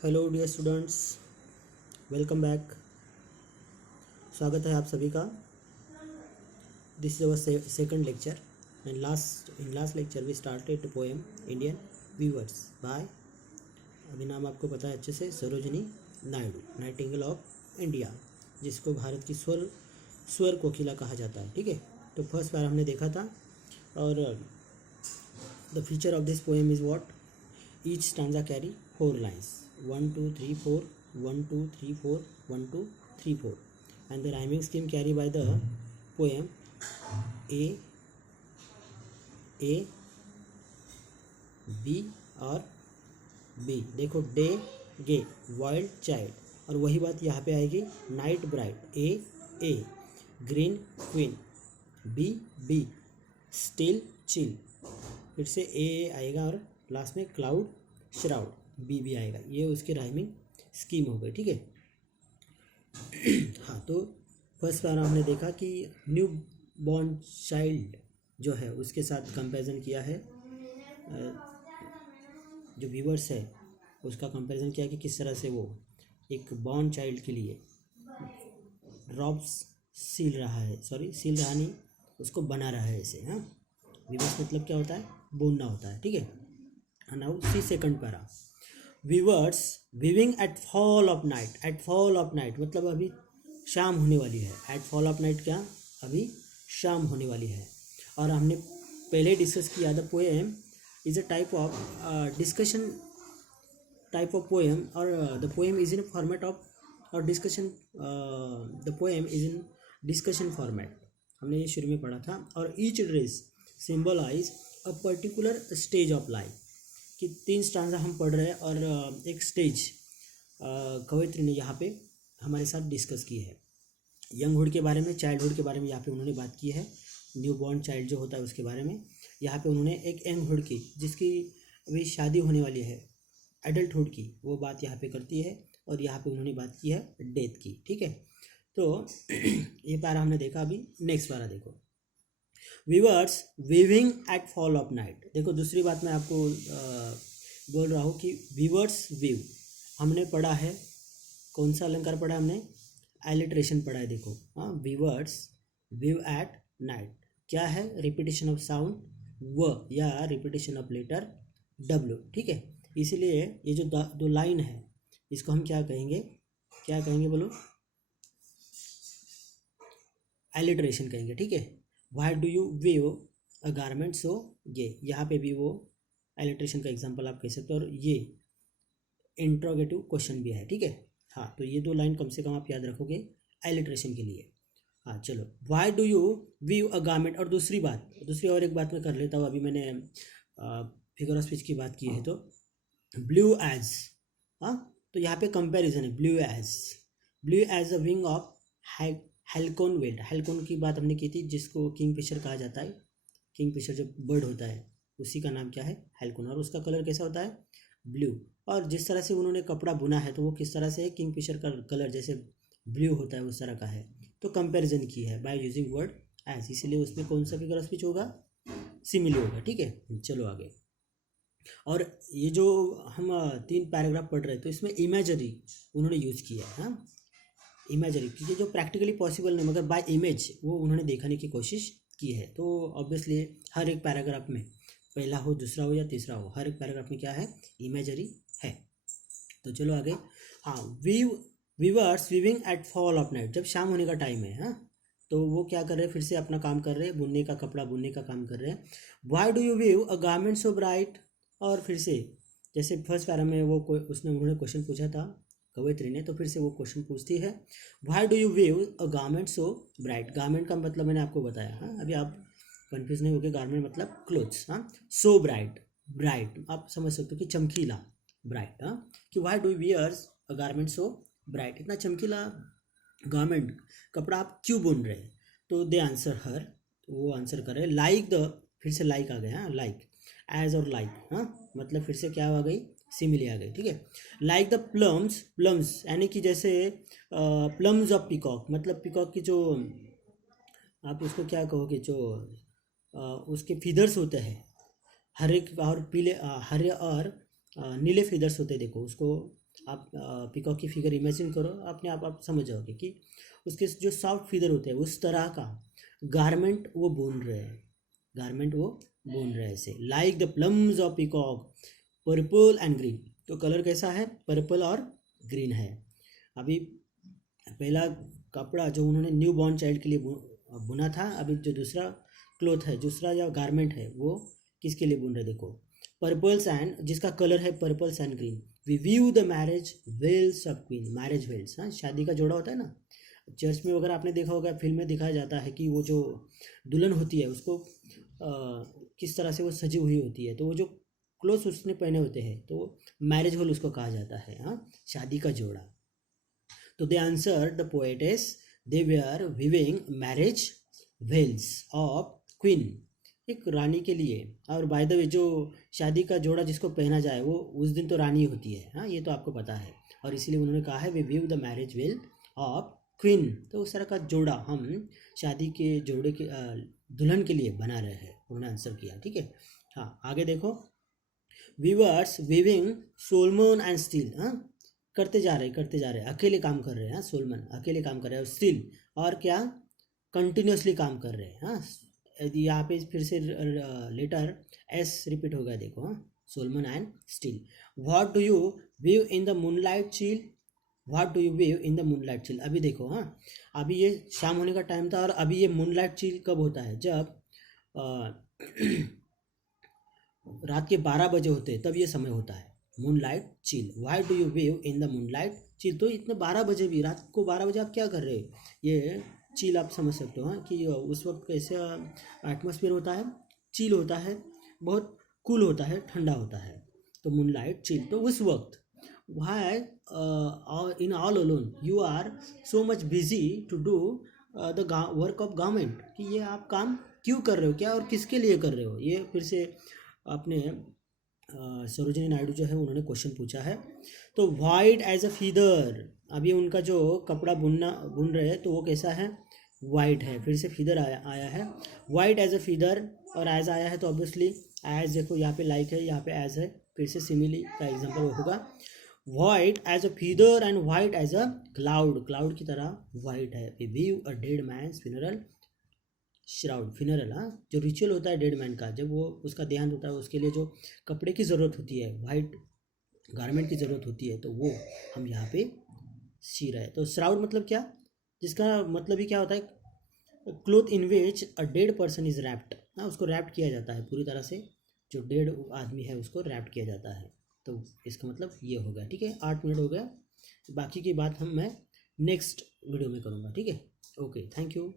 Hello dear students, welcome back. स्वागत है आप सभी का। This is our second lecture and last lecture we started poem Indian weavers by, अभी नाम आपको पता है अच्छे से, Sarojini Naidu, nightingale of India, जिसको भारत की स्वर कोकिला कहा जाता है। ठीक है, तो फर्स्ट बार हमने देखा था। और the feature of this poem is what? each stanza carry 4 lines, 1 2 3 4, 1 2 3 4, 1 2 3 4, and the rhyming scheme carry by the poem a a b और b। देखो, डे गे, वाइल्ड चाइल्ड, और वही बात यहाँ पे आएगी। Night bright, A green queen, be still chill, फिर से ए आएगा और लास्ट में क्लाउड श्राउड, बी आएगा। ये उसकी राइमिंग स्कीम हो गई। ठीक है। हाँ, तो फर्स्ट बार हमने देखा कि न्यू बॉर्न चाइल्ड जो है उसके साथ कंपैरिजन किया है। जो व्यूअर्स है उसका कंपैरिजन किया कि किस तरह से वो एक बॉर्न चाइल्ड के लिए ड्रॉप्स सील रहा नहीं, उसको बना रहा है ऐसे। हाँ, व्यूअर्स मतलब क्या होता है? बुनना होता है। ठीक है। Now see second para. Weavers weaving at fall of night. At fall of night मतलब अभी शाम होने वाली है। एट फॉल ऑफ नाइट क्या? अभी शाम होने वाली है। और हमने पहले डिस्कस किया, the poem is a type of discussion type of poem, और the poem is in format of और discussion. The poem is in discussion format, हमने ये शुरू में पढ़ा था। और each dress symbolise a particular stage of life, कि 3 स्टांजा हम पढ़ रहे हैं और एक स्टेज कवयित्री ने यहाँ पे हमारे साथ डिस्कस की है। यंगहुड के बारे में, चाइल्डहुड के बारे में यहाँ पे उन्होंने बात की है। न्यू बॉर्न चाइल्ड जो होता है उसके बारे में यहाँ पे उन्होंने एक यंगहुड की, जिसकी अभी शादी होने वाली है, एडल्टहुड की, वो बात यहाँ पे करती है। और यहाँ पे उन्होंने बात की है डेथ की। ठीक है, तो ये पैरा हमने देखा। अभी नेक्स्ट पैरा देखो। Weavers weaving at fall of night. देखो, दूसरी बात मैं आपको बोल रहा हूँ कि वीवर्स वीव हमने पढ़ा है। कौन सा अलंकार पढ़ा है हमने? एलिट्रेशन पढ़ा है। देखो, हाँ, वीवर्स वीव एट नाइट क्या है? रिपीटेशन ऑफ साउंड व या रिपीटेशन ऑफ लेटर डब्ल्यू। ठीक है, इसीलिए ये जो दो लाइन है इसको हम क्या कहेंगे? क्या कहेंगे बोलो? एलिट्रेशन कहेंगे। ठीक है। Why do you weave a garment? So ये यहाँ पे भी वो एलिट्रेशन का एग्जाम्पल आप कह सकते हो, और ये इंट्रोगेटिव क्वेश्चन भी है। ठीक है। हाँ, तो ये 2 लाइन कम से कम आप याद रखोगे एलिट्रेशन के लिए। हाँ, चलो, why do you weave a garment. और दूसरी और एक बात मैं कर लेता हूँ। अभी मैंने फिगर ऑफ स्पीच की बात की है, तो ब्लू एज, हाँ, तो यहाँ पे कंपैरिजन है। Blue as a wing of halcyon wild. Halcyon की बात हमने की थी, जिसको किंगफिशर कहा जाता है। किंगफिशर जो बर्ड होता है उसी का नाम क्या है? हेल्कोन। और उसका कलर कैसा होता है? ब्लू। और जिस तरह से उन्होंने कपड़ा बुना है तो वो किस तरह से है? किंगफिशर का कलर जैसे ब्लू होता है उस तरह का है। तो कंपैरिजन की है बाय यूजिंग वर्ड एज, इसीलिए उसमें कौन सा फिगर ऑफ स्पीच होगा? सिमिली होगा। ठीक है, चलो आगे। और ये जो हम 3 पैराग्राफ पढ़ रहे हैं तो इसमें इमेजरी उन्होंने यूज़ किया है। हाँ, इमेजरी, क्योंकि जो प्रैक्टिकली पॉसिबल नहीं मगर बाय इमेज वो उन्होंने दिखाने की कोशिश की है। तो ऑब्वियसली हर एक पैराग्राफ में, पहला हो, दूसरा हो या तीसरा हो, हर एक पैराग्राफ में क्या है? इमेजरी है। तो चलो आगे। हाँ, weavers weaving at fall of night, जब शाम होने का टाइम है। हाँ, तो वो क्या कर रहे हैं? फिर से अपना काम कर रहे हैं, बुनने का, कपड़ा बुनने का काम कर रहे हैं। Why do you weave a garment so bright. और फिर से जैसे फर्स्ट पैरा में वो उन्होंने क्वेश्चन पूछा था कवयित्री ने, तो फिर से वो क्वेश्चन पूछती है, why do you weave a garment so bright. Garment का मतलब मैंने आपको बताया। हाँ, अभी आप कंफ्यूज नहीं होगे। गारमेंट मतलब क्लोथ्स। हाँ, सो ब्राइट आप समझ सकते हो कि चमकीला, ब्राइट। हाँ, कि why do weavers a garment so bright, इतना चमकीला गारमेंट, कपड़ा आप क्यों बुन रहे हैं? तो दे आंसर हर, तो वो आंसर कर रहे लाइक द, फिर से लाइक आ गया। हाँ, लाइक एज और लाइक। हाँ, मतलब फिर से क्या आ गई? सिमिली आ गई। ठीक है। लाइक द प्लम्स यानी कि जैसे प्लम्स ऑफ पीकॉक, मतलब पीकॉक की जो, आप उसको क्या कहोगे, जो उसके फीदर्स होते हैं, हरे और पीले, हरे और नीले फीदर्स होते हैं। देखो उसको आप पीकॉक की फिगर इमेजिन करो, अपने आप समझ जाओगे कि उसके जो सॉफ्ट फिगर होते हैं उस तरह का गारमेंट वो बुन रहे हैं, गारमेंट वो बुन रहे हैं ऐसे। Like the plums of peacock purple and green, तो कलर कैसा है, पर्पल और ग्रीन है। अभी पहला कपड़ा जो उन्होंने न्यू बॉर्न चाइल्ड के लिए बुना था, अभी जो दूसरा क्लोथ है, दूसरा या गारमेंट है, वो किसके लिए बुन रहे, देखो पर्पल्स एंड, जिसका कलर है purples and green. We view the marriage veils of queen, marriage veils, हाँ शादी का जोड़ा होता है ना, चर्च में वगैरह आपने देखा होगा, फिल्म में दिखाया जाता है कि वो जो दुल्हन होती है उसको किस तरह से वो सजी हुई होती है, तो वो जो क्लोथ्स उसने पहने होते हैं तो मैरिज वेल उसको कहा जाता है, हाँ शादी का जोड़ा। तो they answer the poetess they were weaving marriage veils of queen, एक रानी के लिए। और बाय द वे जो शादी का जोड़ा जिसको पहना जाए वो उस दिन तो रानी होती है, हाँ ये तो आपको पता है, और इसीलिए उन्होंने कहा है we view the marriage veil of queen, तो उस तरह का जोड़ा हम शादी के जोड़े के दुल्हन के लिए बना रहे हैं, उन्होंने आंसर किया, ठीक है। हाँ आगे देखो, weavers weaving Solomon and steel, हाँ करते जा रहे, अकेले काम कर रहे हैं, हाँ सोलमन अकेले काम कर रहे हैं, स्टील और क्या कंटिन्यूसली काम कर रहे हैं, हाँ यहाँ पे फिर से लेटर एस रिपीट हो गया, देखो हाँ Solomon and steel. What do you view in the moonlight chill, what do you view in the moonlight chill, अभी देखो हाँ, अभी ये शाम होने का टाइम था और अभी ये मूनलाइट चिल कब होता है, जब रात के 12 बजे होते हैं तब ये समय होता है moonlight chill. Y do you view in the moonlight chill, तो इतने 12 बजे भी, रात को 12 बजे आप क्या कर रहे हो, ये चिल आप समझ सकते हो, हाँ कि उस वक्त कैसा एटमॉस्फेयर होता है, चिल होता है, बहुत कूल होता है, ठंडा होता है, तो मूनलाइट चिल, तो उस वक्त why in all alone you are so much busy to do the work of government, कि ये आप काम क्यों कर रहे हो, क्या और किसके लिए कर रहे हो, ये फिर से आपने सरोजिनी नायडू जो है उन्होंने क्वेश्चन पूछा है। तो वाइट एज अ फीदर, अभी उनका जो कपड़ा बुन रहे हैं तो वो कैसा है, वाइट है, फिर से फीदर आया है, वाइट एज अ फीदर, और एज आया है तो ऑब्वियसली एज, देखो यहाँ पे लाइक है, यहाँ पे एज है, फिर से सिमिली का एग्जांपल होगा। White as a feather and white as a cloud, cloud की तरह वाइट है। We view a dead man's funeral shroud, funeral, हाँ जो रिचुअल होता है डेड मैन का, जब वो उसका देहांत होता है उसके लिए जो कपड़े की ज़रूरत होती है, वाइट गारमेंट की ज़रूरत होती है, तो वो हम यहाँ पे सी रहे हैं। तो श्राउड मतलब क्या, जिसका मतलब ही क्या होता है, cloth in which a dead person is wrapped, हाँ उसको रैप्ट किया जाता है पूरी तरह से, जो डेड आदमी है उसको रैप्ट किया जाता है, तो इसका मतलब ये हो गया, ठीक है। 8 मिनट हो गया, बाकी की बात मैं नेक्स्ट वीडियो में करूँगा, ठीक है। Okay, thank you.